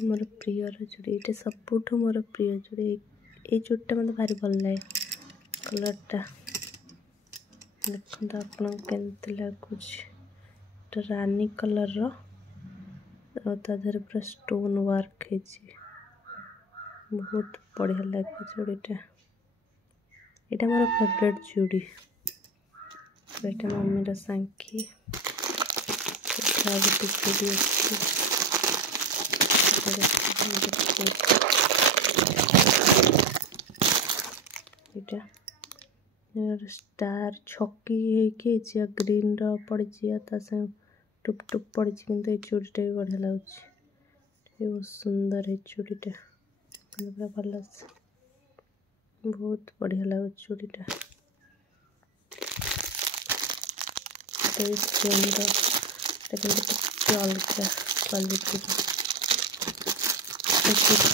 मोर प्रिय चूड़ी ये सबुठ मोर प्रिय चूड़ी ये चूड़ीटा मतलब भारी भल लगे कलरटा देखते आपके लगुच रानी कलर पूरा स्टोन वर्क है बहुत बढ़िया लगे चूड़ीटा यहाँ मोर फेवरेट चूड़ी यहाँ मम्मी सांखी गोटे चूड़ी अच्छी स्टार छकी है ग्रीन पड़ी टुप टुप पड़ी कि चूड़ीटा भी बढ़िया लगुच बहुत सुंदर है चूड़ीटा पूरा भल बहुत बढ़िया लगुच चूड़ीटा अलग क्वालिटी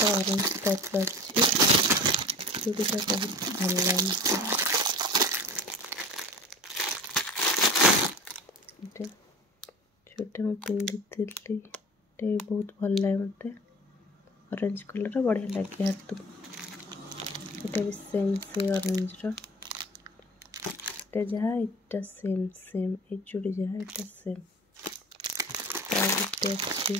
ऑरेंज टाइप अच्छी चूड़ीटा बहुत भल लगे चूड़ीटा मुझे पिंधि बहुत भल लगे मत ऑरेंज कलर बढ़िया लगे हाथ ये भी सेम से ऑरेंज जहाँ इटा सेम सेम ये चूड़ी जहाँ इटा सेम गोटे अच्छी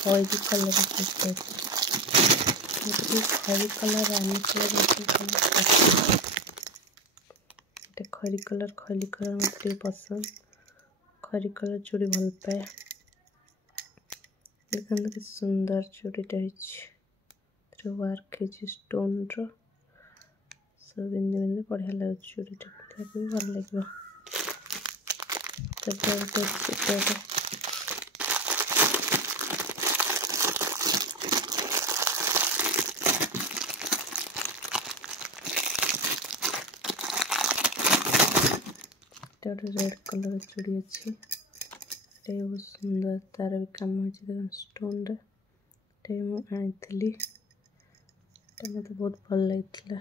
खैरी कलर खैरी कलर रानी कलर खैरी कलर मत पसंद खैरी कलर चूड़ी भल पाए देखते कि सुंदर चूड़ीटा वर्क है स्टोन सब बिंदी बिंदी बढ़िया लगे चूड़ीटा भी भल लगे रेड कलर चूड़ी अच्छी बहुत सुंदर तार भी कम हो स्टोन आनी मत बहुत भल लगी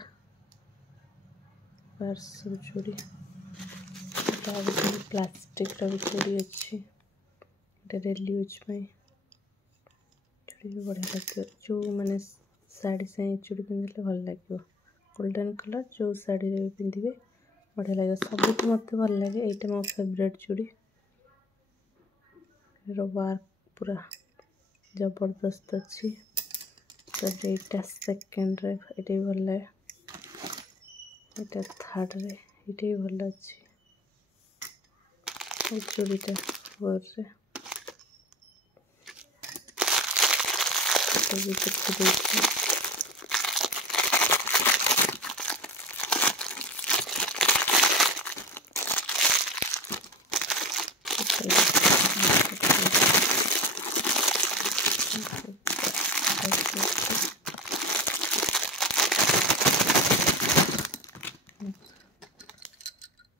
सब चूड़ी प्लास्टिक भी चूड़ी अच्छी डेली यूज में चूड़ी भी बढ़िया लगे जो मैंने साड़ी से चूड़ी पिंधे भल लगे गोल्डन कलर जो साड़ी भी पिंधे बढ़िया लगे सब मत भल लगे ये मो फेवरेट चूड़ी वर्क पूरा जबरदस्त अच्छी यहाँ सेकेंड रे ये भल लगे यहाँ थर्ड रे ये भल अच्छी चूड़ीटा फोर रे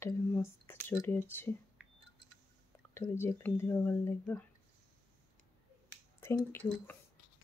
मस्त चूड़ी अच्छी जे पिंधे भल लगे थैंक यू।